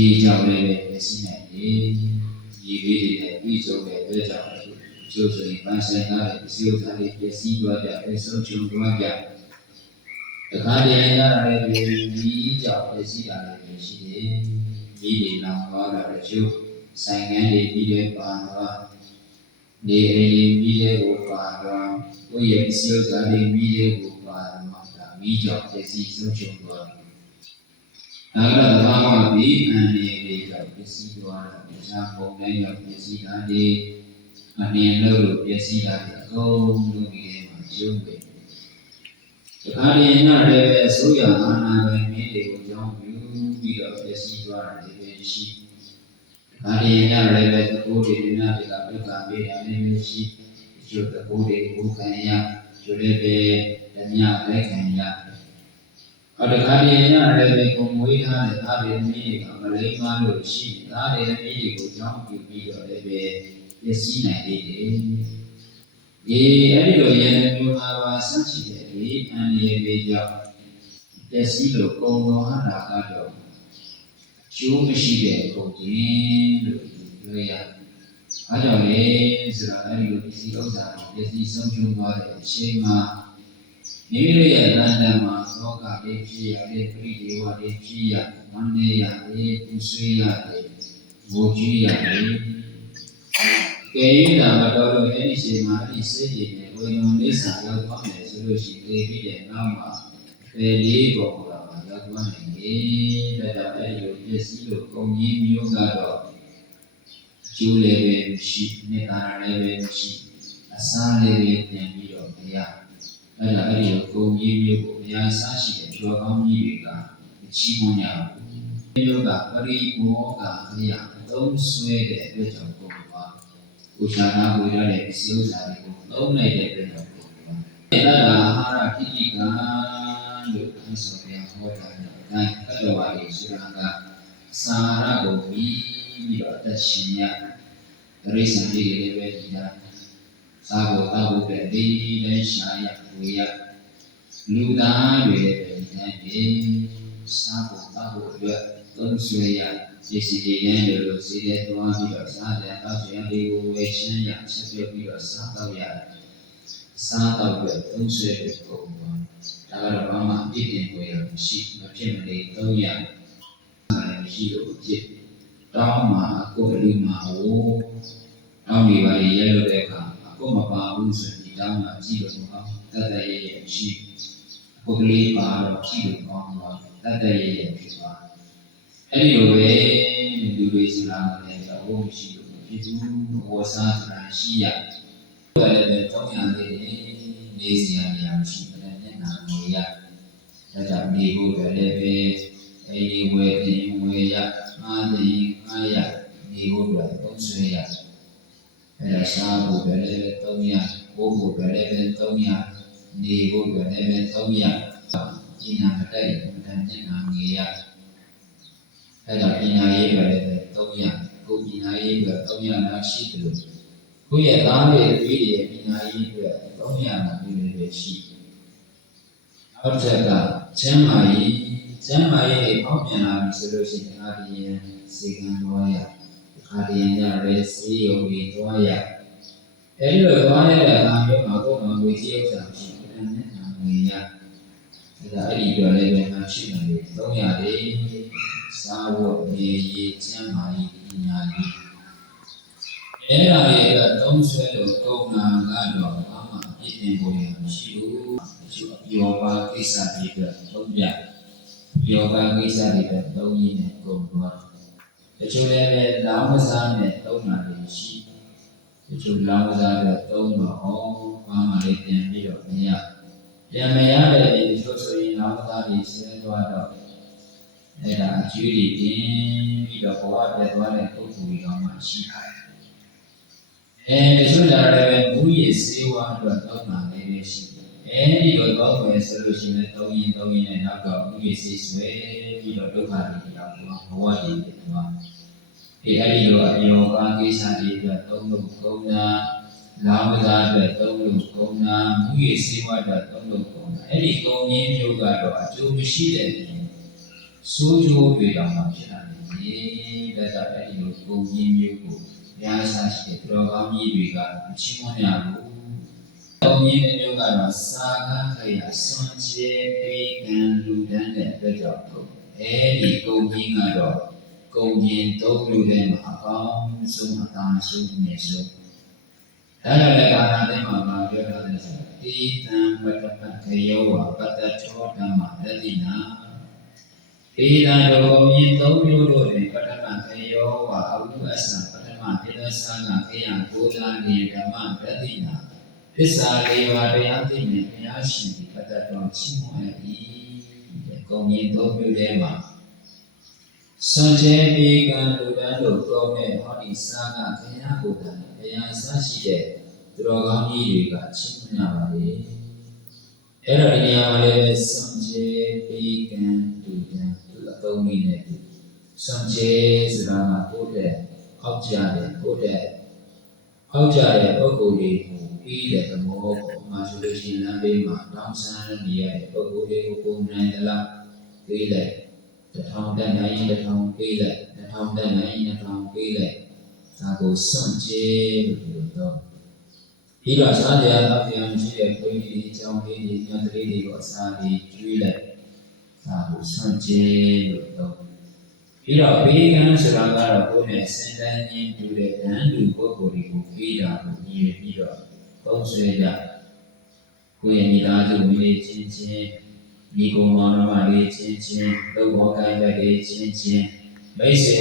ဒီကြောင့်လည်းပဲရှိနိုင်တယ်ဒီလေးတွေနဲ့ပြီးဆုံးတဲ့အတွက်ကြောင့်ကျိုးဆိုရင်ပန်းဆိုင်ကားတဲ့စီဥစ္စာတွေပြည့်စည်သွားကြတယ်ဆုံးရှုံးသွားကြတခါတည်းရတာလည်းဒီကြောင့်ပြည့်စည်တာလည်းရှိတယ်ဒီတွေနောင်သွားတာလည်းကျိုးဆိုင်ငန်းတွေပြီးတဲ့ပါသွားနေအိမ်ပြီးတဲ့ကိုပါသွားကိုယ့်ရဲ့စီဥစ္စာတွေပြီးတဲ့ကိုပါသွားဒါမိကြောင့်ပြည့်စည်ဆုံးရှုံးသွားဒါကတော့သဘာဝပြီးအန္တရာယ်တွေကြောင့်ပြည့်စည်သွားတာတခြားပုံတိုင်းကြောင့်ပြည့်စည်တာတွေအမြင်လို့ပြည့်စည်တာတွေအကုန်လုံးဒီထဲမှာကျုံးတယ်ဒီအားရင်းနဲ့လည်းအစိုးရအာဏာပိုင်တွေကိုကြောင်းပြုပြီးတော့ပြည့်စည်သွားတာတွေပဲရှိအားရင်းနဲ့လည်းသဘောတွေနဲ့တွေကပြတ်တာပေးတာလည်းရှိကျိုးသဘောတွေကိုခံရကျိုးလည်းပဲဓမြလက်ခံရတခါတည်းရလည်းကိုမွေးထားတဲ့သားတွေမိတွေကမလိမ္မာလို့ရှိသားတွေမိတွေကိုကြောင်းပြုပြီးတော့လည်းပဲပျက်စီးနိုင်သေးတယ်။အဲ့ဒီလိုရန်မျိုးသားပါဆန့်ရှိတဲ့ဒီအန္တရာယ်တွေကြောင့်ပျက်စီးလို့ကုန်တော်ဟာတာကတော့ကျိုးမရှိတဲ့ကုန်ခြင်းလို့ပြောရ။အားကြောင့်လေဆိုတာအဲ့ဒီလိုပစ္စည်းဥစ္စာပျက်စီးဆုံးရှုံးသွားတဲ့အချိန်မှာမိမိတို့ရဲ့လမ်းတန်းမှာလောကလေးဖြစ်ရတယ်ပြိဒေဝလေးဖြစ်ရဝန္နေရတယ်ပူဆွေးရတယ်ငိုကြည့်ရတယ်ကဲရတာမတော်လို့အဲ့ဒီချိန်မှာအဲ့ဒီစိတ်ရည်နဲ့ဝိညာဉ်လေးစာရောက်သွားမယ်ဆိုလို့ရှိရင်ပြီးတဲ့နောက်မှာပဲလေးပေါ်လာမှာရောက်သွားနိုင်တယ်ဒါကြောင့်အဲ့ဒီလိုပြည့်စည်လို့ကုန်ကြီးမျိုးကတော့ကျိုးလည်းပဲရှိနေတာလည်းပဲရှိအစားလည်းပဲပြန်ပြီးတော့မရအဲ့ဒါအဲ့ဒီကိုကြီးမျိုးကိုအများစားရှိတဲ့ကျော်ကောင်းကြီးတွေကချီးမွမ်းကြဘူး။မျိုးကပရိဘောကအရာသုံးဆွဲတဲ့အတွက်ကြောင့်ပုံပါ။ကိုရှာနာကိုရတဲ့စီဥစ္စာတွေကိုသုံးလိုက်တဲ့အတွက်ကြောင့်ပုံပါ။အဲ့ဒါအာဟာရတိတိကံလို့အဆိုပြန်ဟောတာနဲ့အဲအဲ့လိုပါလေဆိုတာကစာရကိုပြီးတော့အသက်ရှင်ရပရိစ္ဆေတွေလည်းပဲဒီလားသာဘောသာဘုတဲ့ဒီလည်းရှာရဝေရလူသားတွေလည်းပဲဒီတိုင်းပဲသာဘောသာဘုအတွက်သုံးဆွေရဒီစီဒီလည်းလို့စီတဲ့သွားပြီးတော့စားတယ်တောက်ရလေးကိုဝေရှင်းရချက်ပြပြီးတော့စားတော့ရစားတော့ပဲသုံးဆွေကိုပုံပါဒါကတော့ဘာမှပြည့်တင်ကိုရမရှိမဖြစ်မနေသုံးရမရှိလို့ဖြစ်တောင်းမှာကိုယ်လူမှာဟိုတောင်းဒီပါရဲလို့တဲ့အခါကိုမပါဘူးဆိုရင်တောင်းတာကြည့်လို့မအောင်တတ်တဲ့ရဲ့ရှိပုဂ္ဂလိပါတော့ကြည့်လို့ကောင်းတော့တတ်တဲ့ရဲ့ဖြစ်သွားအဲ့ဒီလိုပဲလူတွေဆိုတာလည်းတော့မရှိလို့ဖြစ်ဘူးဝစားဆိုတာရှိရဒါလည်းပဲတောင်းရသေးတယ်နေစရာနေရာမရှိတဲ့နဲ့နာနေရဒါကြောင့်နေဖို့လည်းပဲအဲ့ဒီဝေတင်ဝေရအားတင်အားရနေဖို့တော့သုံးဆွေးရအဲ့ဒါရှားဖို့လည်း300ဘိုးဖို့လည်း300နေဖို့လည်း300ဒီနာမတိုက်မတန်တဲ့နာငေရအဲ့ဒါပညာရေးပဲ300ကိုပညာရေးပဲ300လောက်ရှိတယ်လို့ကိုယ့်ရဲ့သားရဲ့သွေးရဲ့ပညာရေးအတွက်300လောက်ပြီးနေရှိနောက်တစ်ခါကျမ်းမာရေးအောက်ပြန်လာပြီဆိုလို့ရှိရင်အားဖြင့်စေကံတော်ရခါရင်ရရဲစီယုံကြီးသွားရအဲဒီလိုသွားရတဲ့အခါမျိုးမှာကိုယ်မှာဝေကြီးဥစ္စာရှိတယ်နဲ့နာငွေရဒါအဲ့ဒီတော့လည်းပဲမရှိနိုင်ဘူး300လေးစာဝတ်မြေကြီးကျမ်းမာရေးပညာရေးအဲ့ဒါလေးကသုံးဆွဲလို့ကုန်နာကတော့ဘာမှပြည့်တင်ဖို့ရမရှိဘူးယောဂကိစ္စတွေအတွက်300ယောဂကိစ္စတွေအတွက်3ရင်းနဲ့ကုန်သွားတချို့လည်းပဲလောင်းမစားနဲ့သုံးတာတွေရှိတချို့လောင်းမစားတော့သုံးတော့ဘာမှလည်းပြန်ပြီးတော့မရပြန်မရတဲ့တချို့ဆိုရင်လောင်းမစားတွေဆင်းသွားတော့အဲ့ဒါအကျိုးတွေတင်ပြီးတော့ဘဝပြတ်သွားတဲ့ပုဂ္ဂိုလ်တွေကောင်းမှရှိတယ်တချို့လည်းပဲမူရည်စေဝါအတွက်သုံးတာလည်းရှိအဲဒီလိုတော့ပဲဆိုလို့ရှိရင်3ရင်းနဲ့နောက်တော့မူရည်စေဆွဲပြီးတော့ဒုက္ခတွေရောက်သွားဘဝတွေဖြစ်သွားအဲ့ဒီလိုအယောဂကိစ္စတွေအတွက်သုံးလို့ကုန်တာလောင်းကစားအတွက်သုံးလို့ကုန်တာမူရည်စေဝါအတွက်သုံးလို့ကုန်တာအဲ့ဒီကုန်ရင်းမျိုးကတော့အကျိုးမရှိတဲ့ဆိုးကျိုးတွေတော့မှဖြစ်လာနေတယ် ဒါကြောင့်အဲ့ဒီလိုပုံကြီးမျိုးကိုတရားစားရှိတဲ့သူတော်ကောင်းကြီးတွေကချီးမွမ်းရဘူးပုံကြီးမျိုးကတော့စာကားခရဆွန်ချေပေးကံလူတန်းတဲ့အတွက်ကြောင့်အဲ့ဒီပုံကြီးကတော့ကုန်ရင်သုံးလူတွေမှာအကောင်းဆုံးအသာဆုံးနေဆုံးဒါကြောင့်လည်းကာနာသိမှာပြောထားတယ်ဆိုတိတံပတ္တပခယောဝပတ္တထောဓမ္မတတိနာတိတံတော်မြင်သုံးမျိုးတို့တွင်ပတ္တပခယောဝအဝုအစပထမပိသသနာခေယကိုးလာနေဓမ္မတတိနာသစ္စာလေးပါးတရားသိမြင်ဘုရားရှင်ဒီပတ္တတော်ချီးမွမ်း၏ကုန်ရင်သုံးမျိုးထဲမှာစွန်ကျဲပေကံလူတန်းတို့ကောင်းတဲ့ဟောဒီစာကဘုရားကိုယ်တိုင်ဘုရားဆရှိတဲ့သူတော်ကောင်းကြီးတွေကချီးမွမ်းကြပါလေအဲ့တော့ဒီနေရာမှာလည်းစွန်ကျဲပေကံလူတန်းသူအသုံးနည်းနဲ့စွန်ကျဲဆိုတာကပို့တဲ့အောက်ကြတဲ့ပို့တဲ့အောက်ကြတဲ့ပုဂ္ဂိုလ်တွေကိုပြီးတဲ့သဘောပေါ်မှာဆိုလို့ရှိရင်လမ်းဘေးမှာတောင်းဆန်းနေရတဲ့ပုဂ္ဂိုလ်တွေကိုပုံနိုင်သလားပြီးတဲ့1000တက်နိုင်1000ပေးလိုက်2000တက်နိုင်2000ပေးလိုက်ဒါကိုစွန့်ကြဲလို့ပြောတော့ပြီးတော့စားကြတော့ပြန်ရှိတဲ့ဘုန်းကြီးတွေအကြောင်းလေးတွေညွှန်ကလေးတွေကိုအစာတွေကျွေးလိုက်ဒါကိုစွန့်ကြဲလို့ပြောပြီးတော့ဘေးကန်းဆိုတာကတော့ကိုယ်နဲ့စဉ်းစားရင်းတူတဲ့တန်တူပုဂ္ဂိုလ်တွေကိုပေးတာကိုရည်ပြီးတော့ပုံဆွဲကြကိုယ့်ရဲ့မိသားစုမိလေးချင်းချင်းဒီကုံမောင်နှမလေးချင်းချင်းလောဘောကိုင်းဘက်လေးချင်းချင်းမိတ်ဆွေ